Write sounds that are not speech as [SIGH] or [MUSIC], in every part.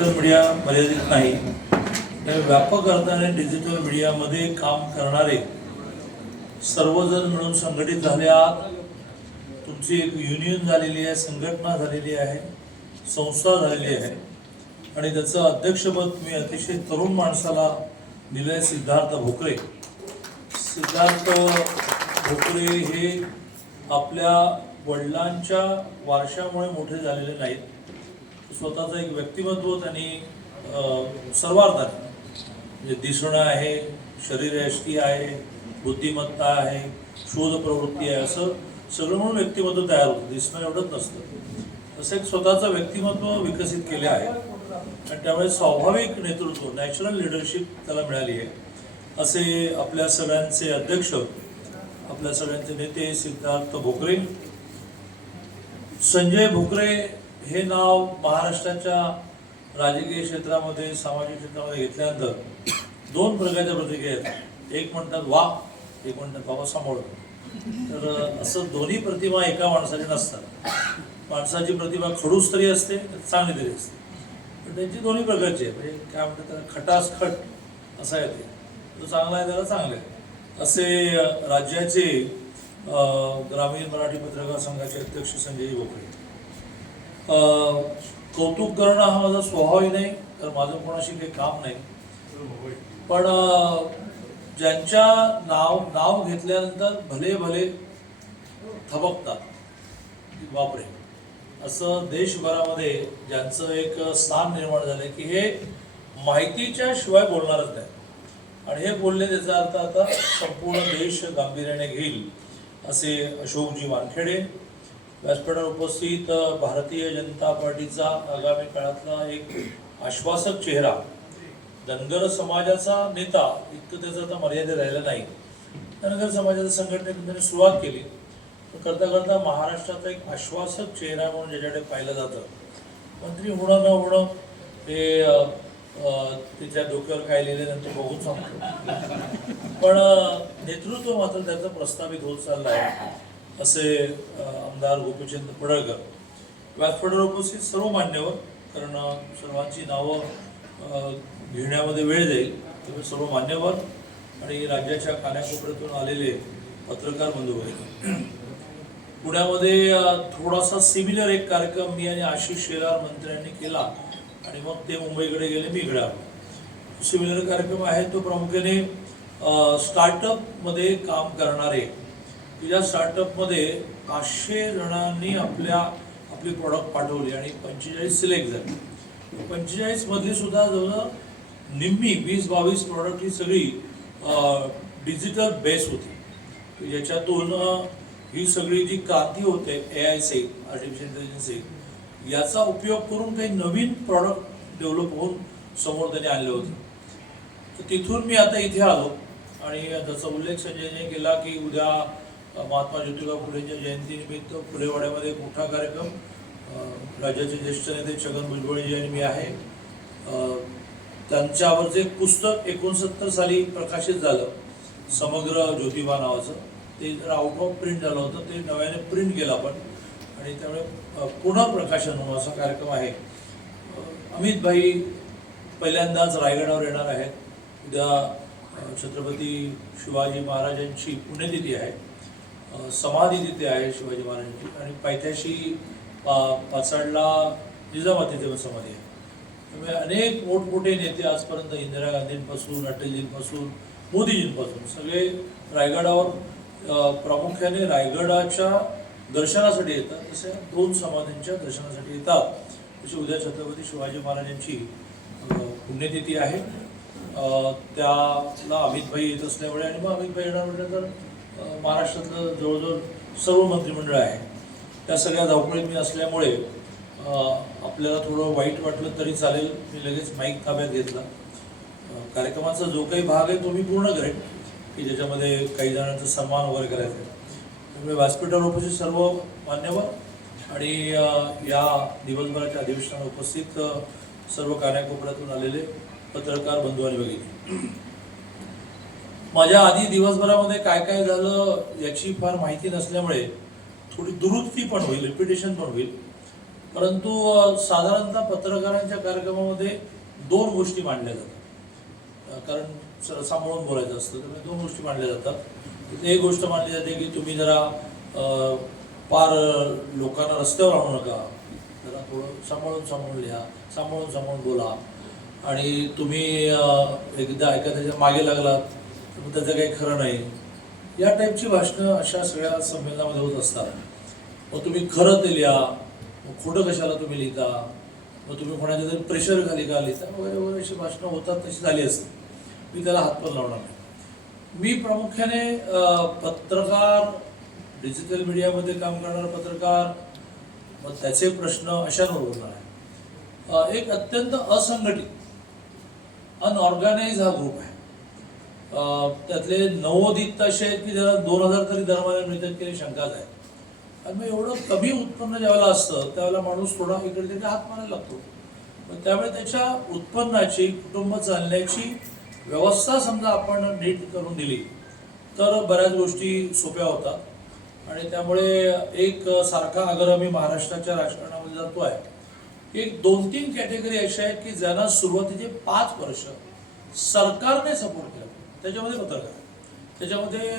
Digital media मर्यादित नाही. तर व्यापक अर्थाने डिजिटल मीडियामध्ये काम करणारे सर्वजण मिळून संघटित झाले आहात तुमची एक युनियन झालेली आहे संघटना झालेली आहे संस्था झालेली आहे. आणि त्याचं अध्यक्षपद मी अतिशय तरुण माणसाला दिलं आहे सिद्धार्थ भोकरे. सिद्धार्थ भोकरे हे आपल्या वडिलांच्या वारशामुळे मोठे झालेले नाहीत. स्वतःचं एक व्यक्तिमत्व त्यांनी सर्वार्थाने म्हणजे दिसणं आहे शरीरयष्टी आहे बुद्धिमत्ता आहे शोध प्रवृत्ती आहे असं सगळं म्हणून व्यक्तिमत्व तयार होतं दिसणं एवढंच नसतं. तसं एक स्वतःचं व्यक्तिमत्व विकसित केले आहे. आणि त्यामुळे स्वाभाविक नेतृत्व नॅचरल लिडरशिप त्याला मिळाली आहे. असे आपल्या सगळ्यांचे अध्यक्ष आपल्या सगळ्यांचे नेते सिद्धार्थ भोकरे संजय भोकरे हे नाव महाराष्ट्राच्या राजकीय क्षेत्रामध्ये सामाजिक क्षेत्रामध्ये घेतल्यानंतर दोन प्रकारच्या प्रतिक्रिया आहेत एक म्हणतात वा. एक म्हणतात बाबा समोर. तर असं दोन्ही प्रतिमा एका माणसाची नसतात. माणसाची प्रतिमा खडूस तरी असते तर चांगली तरी असते. पण त्यांची दोन्ही प्रकारची आहे म्हणजे काय म्हणतात त्याला खटास खट असा आहे ते जो चांगला आहे त्याला चांगलं आहे असे राज्याचे ग्रामीण मराठी पत्रकार संघाचे अध्यक्ष संजय भोकरे कौतुक करणं हा माझा स्वभावही नाही तर माझं कोणाशी काही काम नाही. पण ज्यांच्या नाव नाव घेतल्यानंतर भले भले थबकतात. बापरे. असं देशभरामध्ये ज्यांचं एक स्थान निर्माण झालं की हे माहितीच्या शिवाय बोलणारच नाही आणि हे बोलणे त्याचा अर्थ आता संपूर्ण देश गांभीर्याने घेईल असे अशोकजी वानखेडे व्यासपीठावर उपस्थित भारतीय जनता पार्टीचा आगामी काळातला एक आश्वासक चेहरा धनगर समाजाचा नेता इतकं त्याचं आता मर्यादित राहिलं नाही. धनगर समाजाच्या संघटनेतून त्यांनी सुरुवात केली. करता करता महाराष्ट्राचा एक आश्वासक चेहरा म्हणून ज्याच्याकडे पाहिलं जातं. मंत्री होणं न होणं हे त्याच्या डोक्यावर काय लिहिले नंतर बघून सांगतो. पण नेतृत्व मात्र त्याचं प्रस्थापित होत चाललं आहे. असे आमदार गोपीचंद पडळकर. व्यासपीठावर उपस्थित सर्व मान्यवर कारण सर्वांची नावं घेण्यामध्ये वेळ जाईल त्यामुळे सर्व मान्यवर आणि राज्याच्या कानाकोपऱ्यातून आलेले पत्रकार बंधू आहेत. पुण्यामध्ये थोडासा सिमिलर एक कार्यक्रम मी आणि आशिष शेलार मंत्र्यांनी केला आणि मग ते मुंबईकडे गेले मी इकडे आलो. सिमिलर कार्यक्रम आहे तो प्रामुख्याने स्टार्टअपमध्ये काम करणारे की ज्या स्टार्टअपमध्ये पाचशे जणांनी आपल्या आपली प्रॉडक्ट पाठवली आणि पंचेचाळीस सिलेक्ट झाली. पंचेचाळीसमधली सुद्धा जवळ निम्मी वीस बावीस प्रॉडक्ट ही सगळी डिजिटल बेस होती. याच्यातून ही सगळी जी क्रांती होते ए आय से आर्टिफिशियल इंटेलिजन्स याचा उपयोग करून काही नवीन प्रॉडक्ट डेव्हलप होऊन समोर त्यांनी आणले होते. तर तिथून मी आता इथे आलो आणि त्याचा उल्लेख संजयने केला की उद्या महात्मा ज्योतिबा फुलेंच्या जयंतीनिमित्त फुलेवाड्यामध्ये एक मोठा कार्यक्रम. राज्याचे ज्येष्ठ नेते छगन भुजबळजी आणि मी आहे. त्यांच्यावरचे पुस्तक एकोणसत्तर साली प्रकाशित झालं. समग्र ज्योतिबा नावाचं. ते जर आउट ऑफ प्रिंट झालं होतं. ते नव्याने प्रिंट केलं आपण. आणि त्यामुळे पुनर्प्रकाशन होणं असा कार्यक्रम आहे. अमित भाई पहिल्यांदाच रायगडावर येणार आहेत. उद्या छत्रपती शिवाजी महाराजांची पुण्यतिथी आहे. समाधी तिथे आहे शिवाजी महाराजांची. आणि पायथ्याशी पा पाचाडला जिजामातेची समाधी आहे. त्यामुळे अनेक मोठमोठे नेते आजपर्यंत इंदिरा गांधींपासून अटलजींपासून मोदीजींपासून सगळे रायगडावर प्रामुख्याने रायगडाच्या दर्शनासाठी येतात. तसे दोन समाधींच्या दर्शनासाठी येतात. तशी उद्या छत्रपती शिवाजी महाराजांची पुण्यतिथी आहे. त्याला अमितभाई येत असल्यामुळे आणि मग अमितभाई येणार म्हटलं तर महाराष्ट्रातलं जवळजवळ सर्व मंत्रिमंडळ आहे. त्या सगळ्या धावपळीत मी असल्यामुळे आपल्याला थोडं वाईट वाटलं तरी चालेल. मी लगेच माईक ताब्यात घेतला. कार्यक्रमाचा जो काही भाग आहे तो मी पूर्ण करेन की ज्याच्यामध्ये काही जणांचा सन्मान वगैरे करायचा आहे. त्यामुळे व्यासपीठावर उपस्थित सर्व मान्यवर आणि या दिवसभराच्या अधिवेशनाला उपस्थित सर्व कार्यकोपऱ्यातून आलेले पत्रकार बंधू आणि भगिनी. माझ्या आधी दिवसभरामध्ये काय काय झालं याची फार माहिती नसल्यामुळे थोडी दुरुस्ती पण होईल रिपिटेशन पण होईल. परंतु साधारणतः पत्रकारांच्या कार्यक्रमामध्ये दोन गोष्टी मांडल्या जातात. कारण सांभाळून बोलायचं असतं त्यामुळे दोन गोष्टी मांडल्या जातात. एक गोष्ट मांडली जाते की तुम्ही जरा फार पार लोकांना रस्त्यावर आणू नका. जरा थोडं सांभाळून सांभाळून लिहा सांभाळून सांभाळून बोला. आणि तुम्ही एकदा एखाद्याच्या मागे लागलात. त्याचं काही खरं नाही. या टाईपची भाषणं अशा सगळ्या संमेलनामध्ये होत असतात. मग तुम्ही खरं ते लिहा मग खोटं कशाला तुम्ही लिहिता? मग तुम्ही कोणाच्या तरी प्रेशर खाली का लिहिता? वगैरे वगैरे अशी भाषणं होतात तशी झाली असते. मी त्याला हातपण लावणार नाही. मी प्रामुख्याने पत्रकार डिजिटल मीडियामध्ये काम करणारा पत्रकार मग त्याचे प्रश्न अशांवर बोलणार आहे एक अत्यंत असंघटित अनऑर्गनाइज हा ग्रुप आहे. त्यातले नवोदित असे आहेत की त्याला दोन हजार तरी दरम्यान मिळतात की शंकाच आहे आणि मग एवढं कमी उत्पन्न ज्यावेळेला असतं त्यावेळेला माणूस थोडा इकडे तिकडे हात मारायला लागतो. पण त्यामुळे त्याच्या उत्पन्नाची कुटुंब चालण्याची व्यवस्था समजा आपण नीट करून दिली तर बऱ्याच गोष्टी सोप्या होतात. आणि त्यामुळे एक सारखा अगर आम्ही महाराष्ट्राच्या राजकारणामध्ये जातो आहे. एक दोन तीन कॅटेगरी अशा आहेत की ज्यांना सुरुवातीचे पाच वर्ष सरकारने सपोर्ट केला. त्याच्यामध्ये पत्रकार त्याच्यामध्ये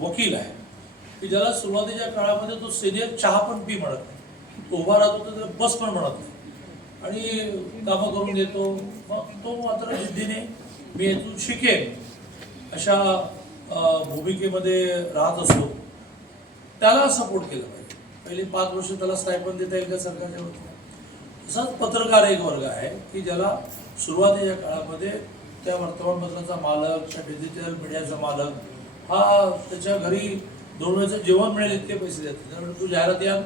वकील आहे. की ज्याला सुरुवातीच्या काळामध्ये तो सिनियर चहा पण पी म्हणत नाही. तो उभा राहतो तर बस पण म्हणत नाही. आणि कामं करून घेतो. मग तो मात्र जिद्दीने मी यातून शिकेन अशा भूमिकेमध्ये राहत असतो. त्याला सपोर्ट केलं पाहिजे. पहिली पाच वर्ष त्याला स्टायपन देता येईल का सरकारच्या वतीने? तसाच पत्रकार एक वर्ग आहे की ज्याला सुरुवातीच्या काळामध्ये त्या वर्तमानपत्राचा मालक त्या डिजिटल मीडियाचा मालक हा त्याच्या घरी दोन वेळेचं जेवण मिळेल इतके पैसे देते कारण तू जाहिरात या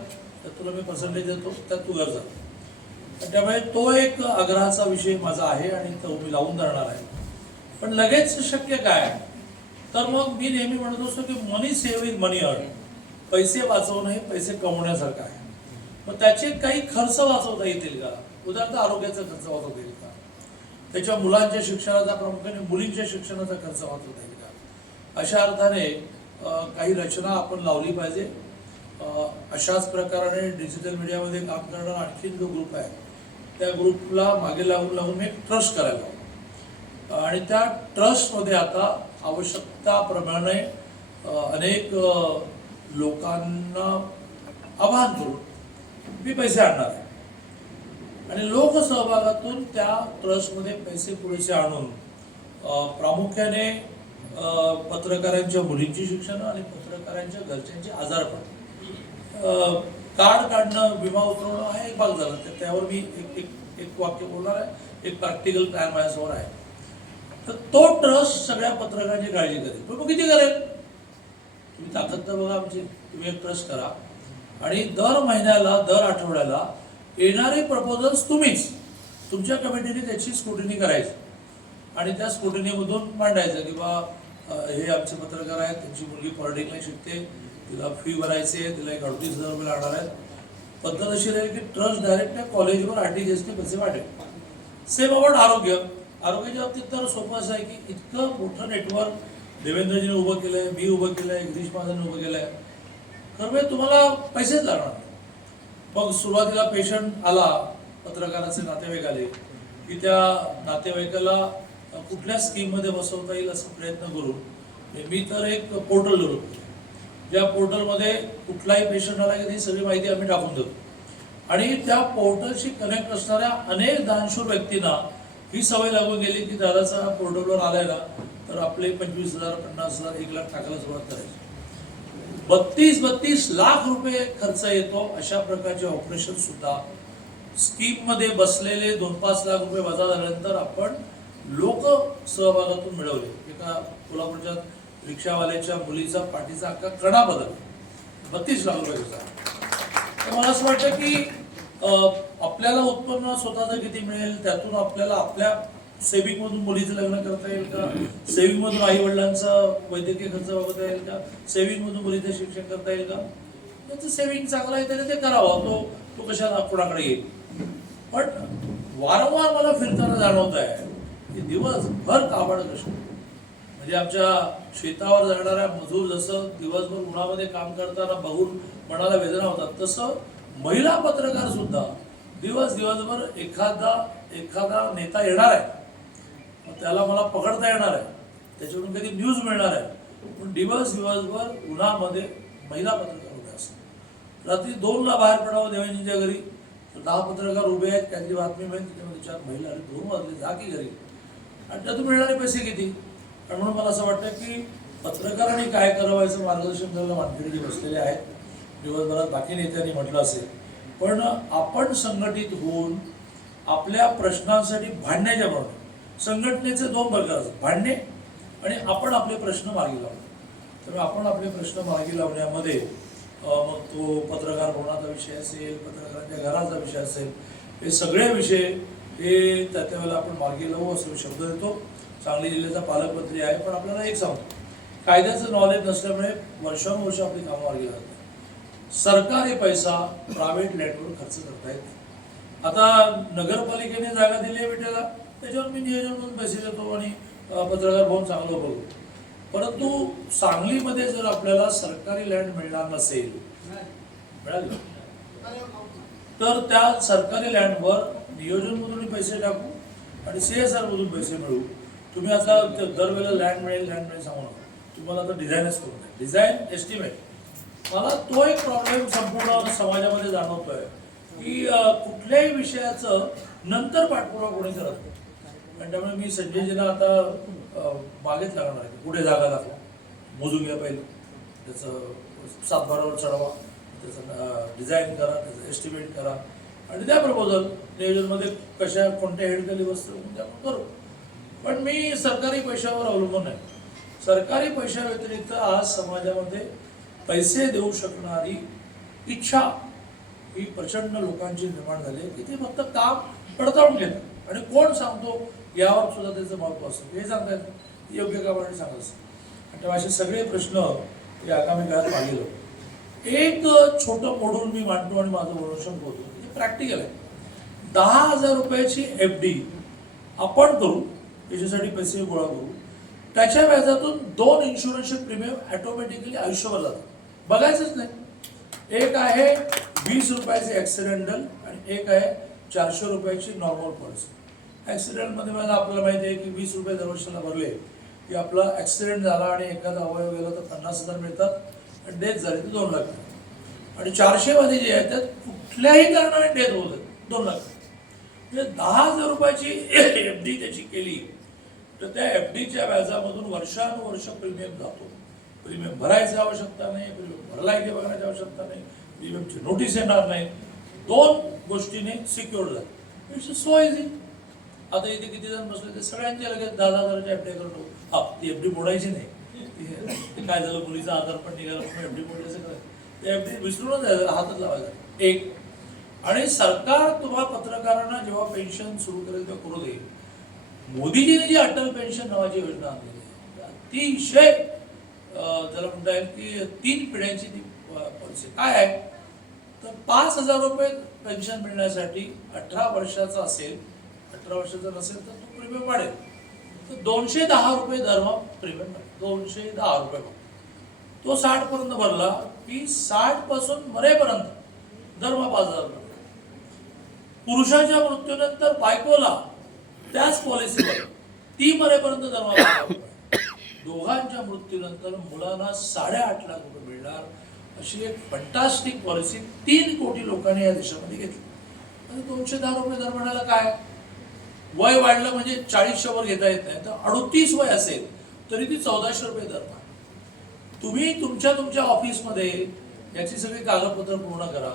तर तुला मी पर्सेंटेज देतो त्यात तू घर जातो त्यामुळे तो एक आग्रहाचा विषय माझा आहे आणि तो मी लावून धरणार आहे. पण लगेच शक्य काय? तर मग मी नेहमी म्हणत असतो की money save in money earn पैसे वाचवणं हे पैसे कमवण्यासारखं आहे. मग त्याचे काही खर्च वाचवता येतील का? उदाहरणार्थ आरोग्याचा खर्च वाचवता येईल. त्याच्या मुलांच्या शिक्षणाचा प्रामुख्याने मुलींच्या शिक्षणाचा खर्च वाचवता येईल का? अशा अर्थाने काही रचना आपण लावली पाहिजे. अशाच प्रकाराने डिजिटल मीडियामध्ये काम करणारा आणखीन जो ग्रुप आहे त्या ग्रुपला मागे लागून लागून एक ट्रस्ट करायला हवं. आणि त्या ट्रस्टमध्ये आता आवश्यकताप्रमाणे अनेक लोकांना आवाहन करून मी पैसे आणणार आहे. आणि लोकसहभागातून त्या ट्रस्टमध्ये पैसे पुरेसे आणून प्रामुख्याने पत्रकारांच्या मुलींची शिक्षण आणि पत्रकारांच्या घरच्यांची आजारपण कार्ड काढणं विमा उतरवणं हा एक भाग झाला. तर त्यावर मी एक एक एक वाक्य बोलणार आहे. एक प्रॅक्टिकल प्लॅन माझ्यासमोर आहे. तर तो ट्रस्ट सगळ्या पत्रकारांची काळजी करेल. पण मग किती करेल. तुम्ही ताकद तर बघा आमची. तुम्ही एक ट्रस्ट करा. आणि दर महिन्याला दर आठवड्याला येणारे प्रपोजल्स तुम्हीच. तुमच्या कमिटीने त्याची स्क्रुटिनी करायची. आणि त्या स्क्रुटिनीमधून मांडायचं की बा हे आमचे पत्रकार आहेत त्यांची मुलगी पॉलिटिकला शिकते तिला फी भरायची आहे तिला एक अडतीस हजार रुपये लागणार आहेत. पद्धत अशी राहील की ट्रस्ट डायरेक्ट त्या कॉलेजवर आर टी जी एस पैसे वाटेल. सेम अबाउट आरोग्य. आरोग्याच्या बाबतीत तर सोपं असं आहे की इतकं मोठं नेटवर्क देवेंद्रजीने उभं केलं आहे मी उभं केलं आहे गिरीश महाजनने उभं केलं आहे म्हणजे तर तुम्हाला पैसेच लागणार मग सुरुवातीला पेशंट आला पत्रकाराचे नातेवाईक आले की त्या नातेवाईकाला कुठल्या स्कीममध्ये बसवता येईल असं प्रयत्न करून मी तर एक पोर्टल डेव्हलप केलं ज्या पोर्टलमध्ये कुठलाही पेशंट आला की ती सगळी माहिती आम्ही टाकून देतो. आणि त्या पोर्टलशी कनेक्ट असणाऱ्या अनेक दानशूर व्यक्तींना ही सवय लागून गेली की दादाचा पोर्टलवर आलाय ना तर आपले पंचवीस हजार पन्नास हजार एक लाख टाकायला सुरुवात करायची. बत्तीस बत्तीस लाख रुपये खर्च येतो अशा प्रकारचे ऑपरेशन सुद्धा. स्कीममध्ये बसलेले दोन पाच लाख रुपये वजा झाल्यानंतर आपण लोक सहभागातून मिळवले. एका कोल्हापूरच्या रिक्षावाल्याच्या मुलीचा पाठीचा अख्खा कडा बदल बत्तीस लाख रुपये तर मला असं वाटतं की आपल्याला उत्पन्न स्वतःचं किती मिळेल त्यातून आपल्याला आपल्या सेविंग मधून मुलीचं लग्न करता येईल का? सेविंग मधून आई वडिलांचा वैद्यकीय खर्च बघता येईल का? सेविंग मधून मुलीचं शिक्षण करता येईल का? त्याचं सेविंग चांगलं आहे त्याने ते करावं. तो तो कशाला कोणाकडे येईल? पण वारंवार मला फिरताना जाणवत आहे की दिवसभर काबाड कष्ट. म्हणजे आमच्या शेतावर जाणाऱ्या मजूर जसं दिवसभर उन्हामध्ये काम करताना बघून मनाला वेदना होतात तसं महिला पत्रकार सुद्धा दिवस दिवसभर एखादा एखादा नेता येणार आहे. मग त्याला मला पकडता येणार आहे. त्याच्याकडून कधी न्यूज मिळणार आहे. पण दिवस दिवसभर उन्हामध्ये महिला पत्रकार उभे असतात. रात्री दोनला बाहेर पडावं देवेंजीच्या घरी. तर दहा पत्रकार उभे आहेत त्यांची बातमी मिळेल त्याच्यामध्ये चार महिला आणि दोन वाजले जा की घरी. आणि त्यातून मिळणारे पैसे किती? आणि म्हणून मला असं वाटतं की पत्रकारांनी काय करावं याचं मार्गदर्शन करायला मानकरी बसलेले आहेत. दिवसभरात बाकी नेत्यांनी म्हटलं असेल. पण आपण संघटित होऊन आपल्या प्रश्नांसाठी भांडण्याच्या बरोबर संघटनेचे दोन प्रकार असतात भांडणे आणि आपण आपले प्रश्न मार्गी लावणे. तर आपण आपले प्रश्न मार्गी लावण्यामध्ये मग तो पत्रकार भवनाचा विषय असेल पत्रकारांच्या घराचा विषय असेल हे सगळे विषय हे त्या त्यावेळेला आपण मार्गी लावू असं शब्द देतो सांगली जिल्ह्याचा पालकमंत्री आहे पण आपल्याला एक सांगतो. कायद्याचं नॉलेज नसल्यामुळे वर्षानुवर्ष आपली कामं मार्गी लागतात. सरकारी पैसा प्रायव्हेट लँडवर खर्च करता येत नाही. आता नगरपालिकेने जागा दिली आहे विट्याला त्याच्यावर मी नियोजन म्हणून पैसे देतो आणि पत्रकार भाऊन चांगलं बघू. परंतु सांगलीमध्ये जर आपल्याला सरकारी लँड मिळणार नसेल तर त्या सरकारी लँडवर नियोजनमधून पैसे टाकू आणि सी एस आरमधून पैसे मिळवू. तुम्ही आता दरवेळेला लँड मिळेल लँड मिळेल सांगू नका. तुम्हाला आता डिझाईनच करून द्या डिझाईन एस्टिमेट मला तो एक प्रॉब्लेम संपूर्ण समाजामध्ये जाणवतोय की कुठल्याही विषयाचं नंतर पाठपुरावा कोणी करत नाही. आणि त्यामुळे मी संजयजीला आता बागेत मागेच लागणार आहे. पुढे जागा लागला मोजून घ्या पहिले. त्याचं सातबारावर चढवा त्याचं डिझाईन करा त्याचं एस्टिमेट करा. आणि त्या प्रपोजल नियोजनमध्ये कशा कोणत्या हेडकली वस्तू म्हणजे आपण करू. पण मी सरकारी पैशावर अवलंबून आहे सरकारी पैशाव्यतिरिक्त आज समाजामध्ये पैसे देऊ शकणारी इच्छा ही प्रचंड लोकांची निर्माण झाली की ते फक्त काम पडताळून घेतात आणि कोण सांगतो यावर सुद्धा त्याचं महत्त्व असतं. हे सांगता येतं योग्य कामाने सांगत असतं आणि तेव्हा असे सगळे प्रश्न हे आगामी काळात मागेल एक छोटं मॉड्यूल मी मांडतो आणि माझं वर्णन करतो हे प्रॅक्टिकल आहे. दहा हजार रुपयाची एफ डी आपण करू त्याच्यासाठी पैसे गोळा करू. त्याच्या व्याजातून दोन इन्शुरन्सचे प्रीमियम ॲटोमॅटिकली आयुष्यभर जातात. बघायचंच नाही. एक आहे वीस रुपयाचे ॲक्सिडेंटल आणि एक आहे चारशे रुपयाची नॉर्मल पॉलिसी ॲक्सिडेंटमध्ये मला आपल्याला माहिती आहे की वीस रुपये दरवर्षाला भरले. की आपला ॲक्सिडेंट झाला आणि एखादा अवयव गेला तर पन्नास हजार मिळतात. आणि डेथ झाली तर दोन लाख. आणि चारशेमध्ये जे आहे त्यात कुठल्याही कारणाने डेथ होत आहे, दोन लाख. म्हणजे दहा हजार रुपयाची [COUGHS] एफ डी त्याची केली तर त्या एफ डीच्या व्याजामधून वर्षानुवर्ष प्रीमियम जातो. प्रीमियम भरायची आवश्यकता नाही प्रीमियम भरलाय की बघण्याची आवश्यकता नाही प्रीमियमची नोटीस येणार नाही. दोन गोष्टीने सिक्युअर झालं. इट्स सो इझी आता इथे किती जण बसले ते सगळ्यांचे लगेच दहा दहा हजाराची एफ डी करतो. हा ती एफ डी मोडायची नाही. काय झालं मुलीचा आधार पण निघाला एफ डी मोडायचं काय ते एफ डी विसरूनच जायचं हातच लावायचा. एक. आणि सरकार तुम्हा पत्रकारांना जेव्हा पेन्शन सुरू करेल तेव्हा करू देईल मोदीजीने जी अटल पेन्शन नावाची योजना आणलेली आहे अतिशय त्याला म्हणता येईल की तीन पिढ्यांची ती पॉलिसी काय आहे? तर पाच हजार रुपये पेन्शन मिळण्यासाठी अठरा वर्षाचा असेल अठरा वर्षाचा नसेल तर तो प्रीमियम वाढेल. तर दोनशे दहा रुपये दरमा प्रीमियम दोनशे दहा रुपये तो साठ पर्यंत भरला की साठपासून मरेपर्यंत दरमहा पाच हजार रुपये. पुरुषाच्या मृत्यूनंतर बायकोला त्याच पॉलिसीवर ती मरेपर्यंत दरमहा पाच दोघांच्या मृत्यूनंतर मुलांना साडेआठ लाख रुपये मिळणार अशी एक फंटास्टिक पॉलिसी तीन कोटी लोकांनी या देशामध्ये घेतली. आणि दोनशे दहा रुपये दर म्हणायला काय? वय वाढलं म्हणजे चाळीसच्या वर घेता येत नाही. तर अडतीस वय असेल तरी ती चौदाशे रुपये दर तुम्ही तुमच्या तुमच्या ऑफिसमध्ये याची सगळी कागदपत्र पूर्ण करा.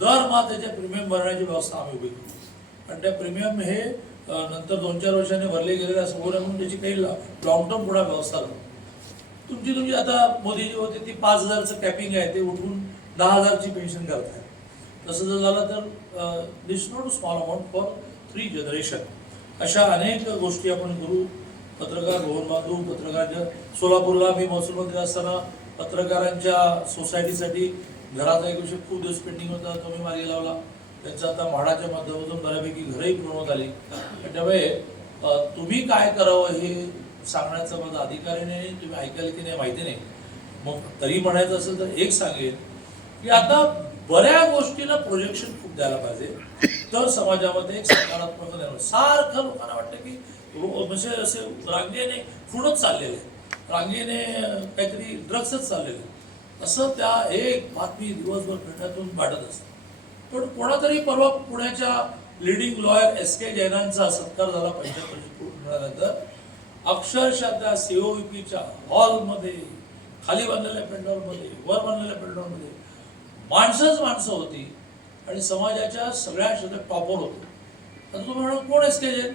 दरमहा त्याच्या प्रीमियम भरण्याची व्यवस्था आम्ही उभी करू आणि त्या प्रीमियम हे नंतर दोन चार वर्षांनी भरले गेलेले असं होऊ म्हणून त्याची काही लॉंग टर्म पुढा व्यवस्था करू तुमची तुमची आता मोदीजी होते ती पाच हजारचं कॅपिंग आहे ते उठून दहा हजारची पेन्शन करताय तसं जर झालं तर this not small amount for three generation अशा अनेक गोष्टी आपण करू पत्रकार रोहन बांधू पत्रकार सोलापूरला मी महसूल मंत्री असताना पत्रकारांच्या सोसायटीसाठी घराचा एक विषय खूप दिवस पेंडिंग होता तो मी मागे लावला. त्यांचं आता म्हाडाच्या माध्यमातून बऱ्यापैकी घरही पूर्ण आली. त्यामुळे तुम्ही काय करावं हे सांगण्याचा माझा अधिकारी नाही तुम्ही ऐकाल की नाही माहिती नाही. मग तरी म्हणायचं असेल तर एक सांगेन की आता बऱ्या गोष्टीला प्रोजेक्शन खूप द्यायला पाहिजे. तर समाजामध्ये एक सकारात्मक सारखं लोकांना वाटतं की म्हणजे असे रांगेने खुणच चाललेले रांगेने काहीतरी ड्रग्सच चाललेले असं त्या एक बातमी दिवसभर फिरण्यातून वाटत असत. पण कोणातरी परवा पुण्याच्या लिडिंग लॉयर एस के जैनांचा सत्कार झाला पंच्याहत्तर पूर्ण मिळाल्यानंतर अक्षरशः त्या सीओपीच्या हॉलमध्ये खाली बांधलेल्या पेंडॉलमध्ये वर बांधलेल्या पेंडॉलमध्ये माणसंच माणसं होती. आणि समाजाच्या सगळ्या क्षेत्रात टॉपर होतो. आता तुम्ही म्हणाल कोण एस्केजन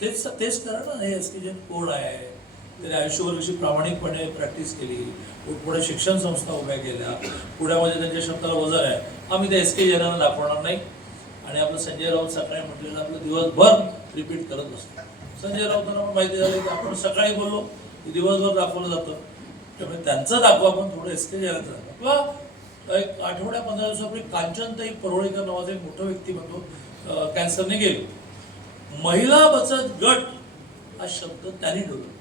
तेच तेच करा ना हे एस्केजन कोण आहे? त्याने आयुष्यभर कशी प्रामाणिकपणे प्रॅक्टिस केली. पुढे शिक्षण संस्था उभ्या केल्या. पुण्यामध्ये त्यांच्या शब्दाला वजन आहे. आम्ही त्या एस के दाखवणार नाही. आणि आपलं संजय राऊत सकाळी म्हटलेलं आपलं दिवसभर रिपीट करत असतो संजय राऊतांना पण माहिती झालं की आपण सकाळी बोललो की दिवसभर दाखवलं जातं. त्यामुळे त्यांचं दाखवा पण थोडं एस के दाखवा. किंवा एक आठवड्या पंधरा दिवसापूर्वी कांचनताई परोळेकर नावाचा एक मोठं व्यक्तिमत्व कॅन्सरने गेलो. महिला बचत गट हा शब्द त्यांनी ठेवला.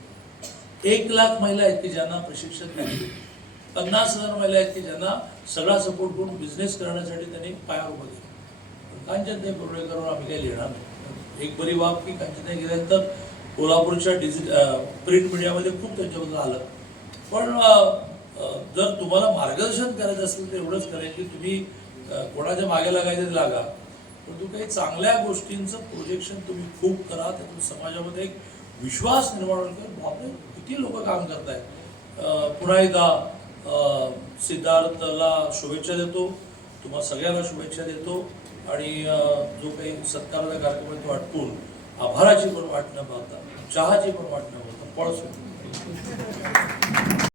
एक लाख महिला आहेत की ज्यांना प्रशिक्षण त्यांनी पन्नास हजार महिला आहेत की ज्यांना सगळा सपोर्ट करून बिझनेस करण्यासाठी त्यांनी पायावर उभं केलं. कांचनताई परोळेकरवर आम्ही काही लिहिणार नाही. एक बरी बाब की कांचनताई गेल्यानंतर कोल्हापूरच्या डिजि प्रिंट मीडियामध्ये खूप त्यांच्याबद्दल आलं. पण जर तुम्हाला मार्गदर्शन करायचं असेल तर एवढंच करेल की तुम्ही कोणाच्या मागे लागायचं ते लागा. परंतु काही चांगल्या गोष्टींचं प्रोजेक्शन तुम्ही खूप करा. त्यातून समाजामध्ये एक विश्वास निर्माण होईल बापरे किती लोक काम करत आहेत पुन्हा एकदा सिद्धार्थला शुभेच्छा देतो. तुम्हा सगळ्यांना शुभेच्छा देतो. आणि जो काही सत्काराचा कार्यक्रम आहे तो आटपून आभाराची पण वाट न पाहता चहाची पण वाट न पाहता पळ